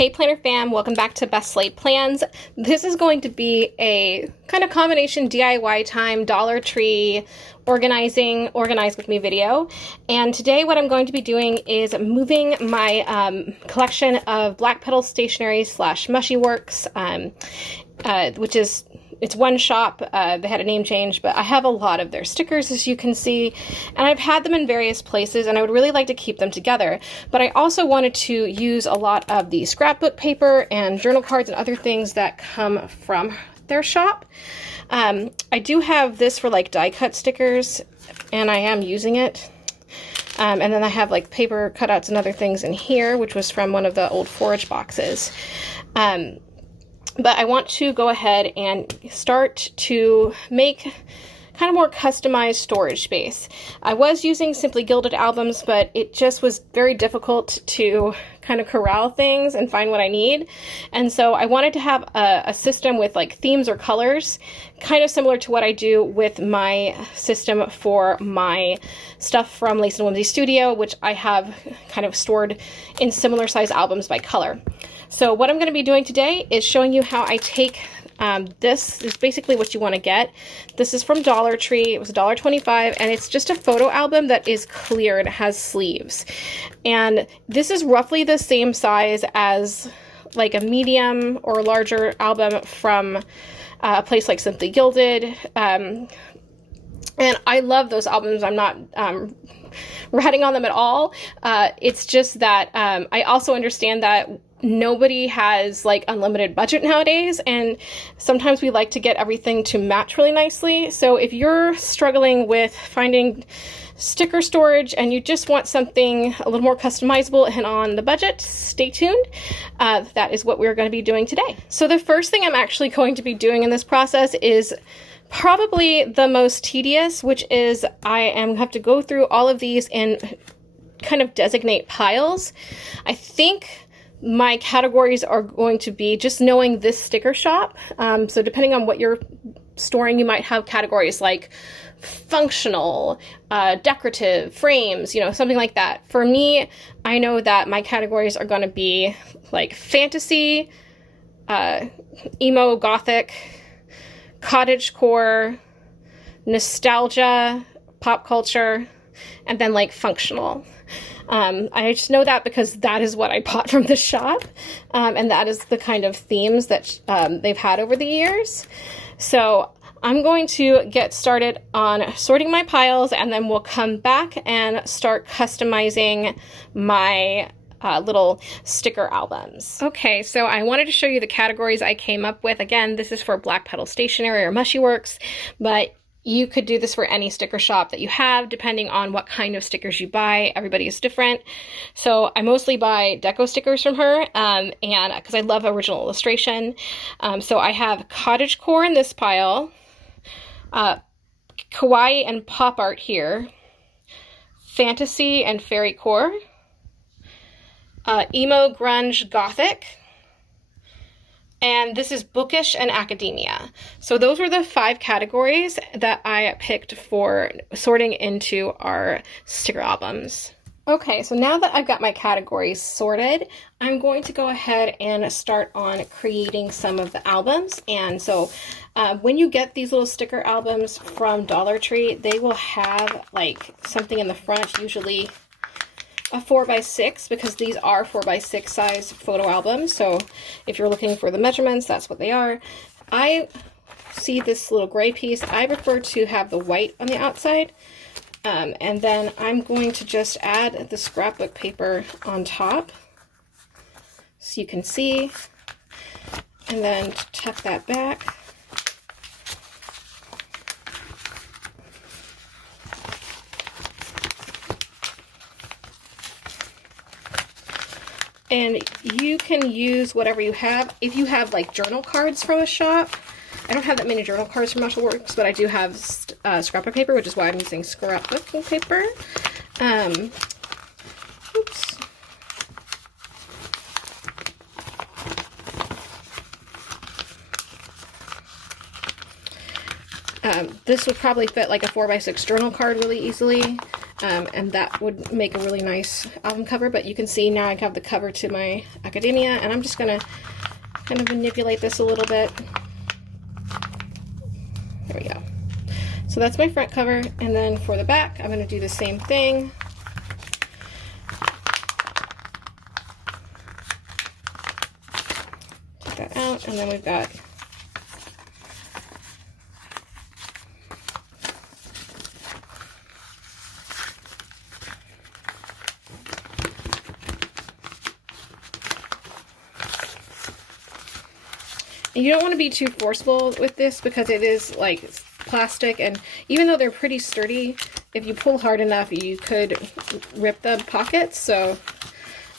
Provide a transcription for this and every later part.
Hey Planner fam, welcome back to Best Laid Plans. This is going to be a kind of combination DIY time, Dollar Tree, organize with me video. And today what I'm going to be doing is moving my collection of Black Petal Stationary / Mushy Works, which is, it's one shop. They had a name change, but I have a lot of their stickers, as you can see, and I've had them in various places, and I would really like to keep them together. But I also wanted to use a lot of the scrapbook paper and journal cards and other things that come from their shop. I do have this for like die cut stickers, and I am using it. And then I have like paper cutouts and other things in here, which was from one of the old forage boxes. But I want to go ahead and start to make kind of more customized storage space. I was using Simply Gilded albums, but it just was very difficult to kind of corral things and find what I need. And so I wanted to have a system with like themes or colors, kind of similar to what I do with my system for my stuff from Lace and Whimsy Studio, which I have kind of stored in similar size albums by color. So what I'm going to be doing today is showing you how I take this is basically what you want to get. This is from Dollar Tree. It was $1.25, and it's just a photo album that is clear and it has sleeves. And this is roughly the same size as like a medium or larger album from a place like Simply Gilded. And I love those albums. I'm not ratting on them at all. It's just that I also understand that nobody has like unlimited budget nowadays, and sometimes we like to get everything to match really nicely. So if you're struggling with finding sticker storage and you just want something a little more customizable and on the budget, stay tuned. That is what we're going to be doing today. So the first thing I'm actually going to be doing in this process is probably the most tedious, which is I have to go through all of these and kind of designate piles. I think my categories are going to be just knowing this sticker shop. So depending on what you're storing, you might have categories like functional, decorative, frames, you know, something like that. For me, I know that my categories are going to be like fantasy, emo, gothic, cottagecore, nostalgia, pop culture, and then like functional. I just know that because that is what I bought from the shop, and that is the kind of themes that they've had over the years. So I'm going to get started on sorting my piles, and then we'll come back and start customizing my little sticker albums. Okay, so I wanted to show you the categories I came up with. Again, this is for Black Petal Stationary or Mushy Works, but you could do this for any sticker shop that you have, depending on what kind of stickers you buy. Everybody is different. So I mostly buy deco stickers from her, and because I love original illustration. So I have cottagecore in this pile, kawaii and pop art here, fantasy and fairycore, emo, grunge, gothic, and this is bookish and academia. So those were the 5 categories that I picked for sorting into our sticker albums. Okay, so now that I've got my categories sorted, I'm going to go ahead and start on creating some of the albums. And so when you get these little sticker albums from Dollar Tree, they will have like something in the front, usually a 4x6, because these are 4x6 size photo albums. So if you're looking for the measurements, that's what they are. I see this little gray piece. I prefer to have the white on the outside. And then I'm going to just add the scrapbook paper on top so you can see, and then tuck that back. And you can use whatever you have. If you have like journal cards from a shop, I don't have that many journal cards from Mushy Works, but I do have scrapbook paper, which is why I'm using scrapbook paper. Oops. This would probably fit like a 4x6 journal card really easily. and that would make a really nice album cover. But you can see now I have the cover to my academia, and I'm just gonna kind of manipulate this a little bit. There we go. So that's my front cover, and then for the back, I'm gonna do the same thing. Take that out, and then we've got you don't want to be too forceful with this because it is like plastic, and even though they're pretty sturdy, if you pull hard enough you could rip the pockets. So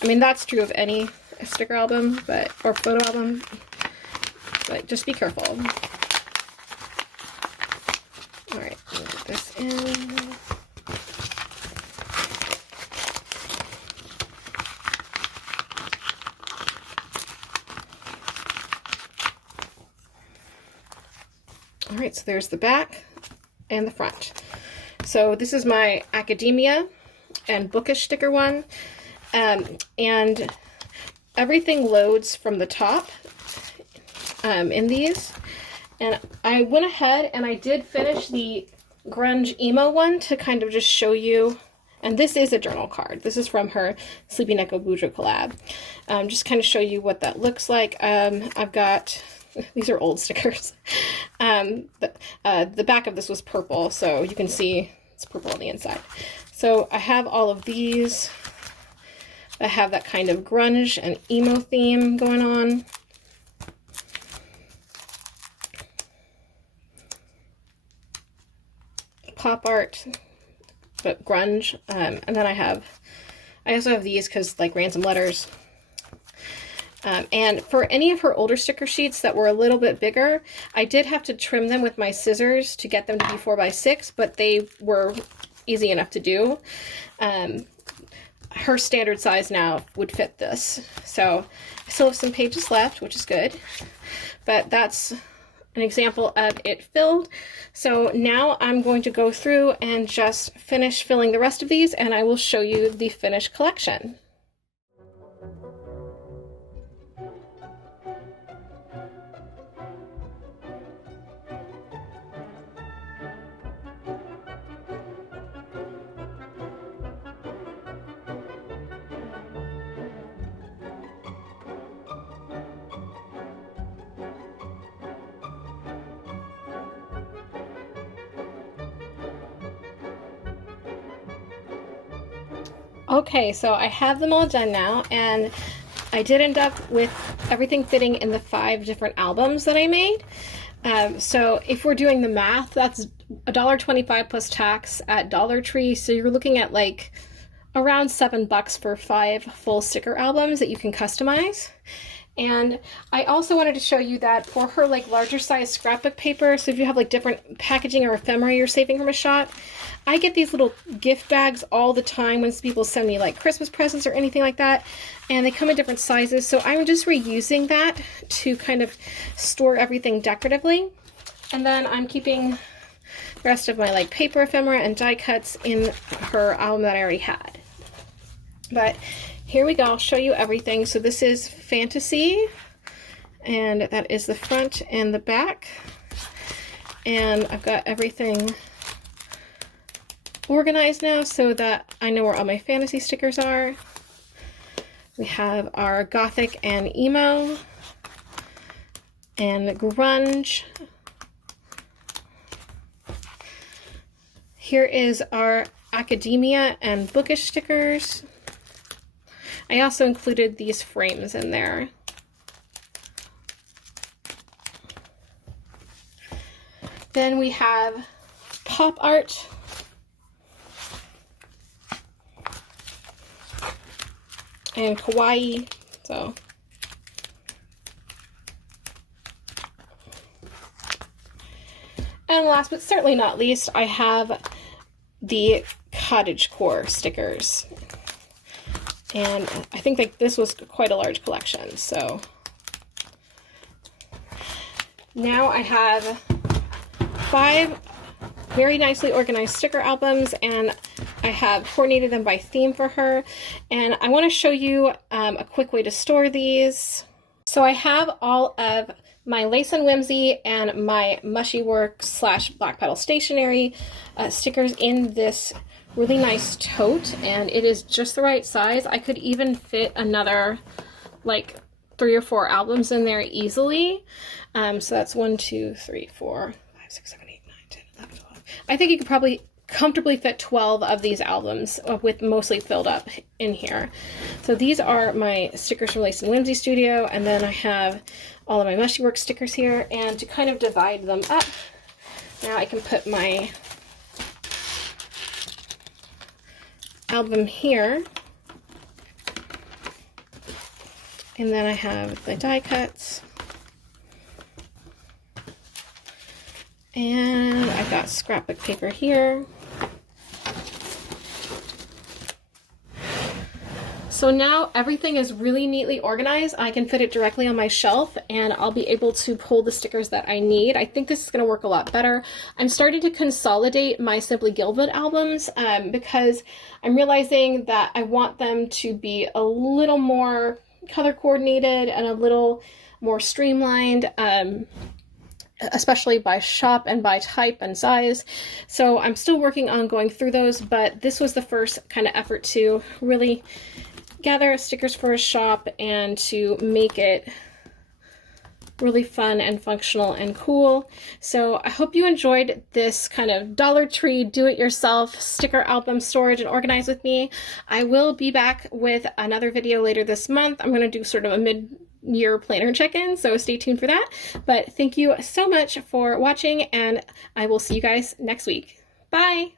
I mean, that's true of any sticker album or photo album, but just be careful. Alright, put this in. Alright, so there's the back and the front. So this is my academia and bookish sticker one, and everything loads from the top in these. And I went ahead and I did finish the grunge emo one to kind of just show you, and this is a journal card. This is from her Sleepy Neko Bujo collab. Just kind of show you what that looks like. I've got, these are old stickers. The back of this was purple, so you can see it's purple on the inside. So I have all of these. I have that kind of grunge and emo theme going on. Pop art, but grunge. And then I also have these because like ransom letters. And for any of her older sticker sheets that were a little bit bigger, I did have to trim them with my scissors to get them to be 4x6, but they were easy enough to do. Her standard size now would fit this. So I still have some pages left, which is good, but that's an example of it filled. So now I'm going to go through and just finish filling the rest of these, and I will show you the finished collection. Okay, so I have them all done now, and I did end up with everything fitting in the 5 different albums that I made. So if we're doing the math, that's $1.25 plus tax at Dollar Tree. So you're looking at like around $7 for 5 full sticker albums that you can customize. And I also wanted to show you that for her like larger size scrapbook paper, so if you have like different packaging or ephemera you're saving from a shot, I get these little gift bags all the time when people send me like Christmas presents or anything like that, and they come in different sizes. So I'm just reusing that to kind of store everything decoratively. And then I'm keeping the rest of my like paper ephemera and die cuts in her album that I already had. But here we go, I'll show you everything. So this is Fantasy, and that is the front and the back. And I've got everything organized now so that I know where all my fantasy stickers are. We have our gothic and emo and grunge. Here is our academia and bookish stickers. I also included these frames in there. Then we have pop art. And kawaii, so. And last but certainly not least, I have the cottagecore stickers. And I think that this was quite a large collection, so. Now I have 5 very nicely organized sticker albums, and I have coordinated them by theme for her, and I want to show you a quick way to store these. So I have all of my Lace and Whimsy and my Mushy Work / Black Petal Stationary stickers in this really nice tote, and it is just the right size. I could even fit another like 3 or 4 albums in there easily. So that's 1, 2, 3, 4, 5, 6, 7, 8, 9, 10, 11, 12. I think you could probably comfortably fit 12 of these albums with mostly filled up in here. So these are my stickers from Lace and Whimsy Studio, and then I have all of my Mushy Work stickers here. And to kind of divide them up, now I can put my album here, and then I have the die cuts, and I've got scrapbook paper here. So now everything is really neatly organized. I can fit it directly on my shelf, and I'll be able to pull the stickers that I need. I think this is going to work a lot better. I'm starting to consolidate my Simply Gilded albums because I'm realizing that I want them to be a little more color coordinated and a little more streamlined, especially by shop and by type and size. So I'm still working on going through those, but this was the first kind of effort to really gather stickers for a shop and to make it really fun and functional and cool. So I hope you enjoyed this kind of Dollar Tree do-it-yourself sticker album storage and organize with me. I will be back with another video later this month. I'm going to do sort of a mid-year planner check-in, so stay tuned for that. But thank you so much for watching, and I will see you guys next week. Bye!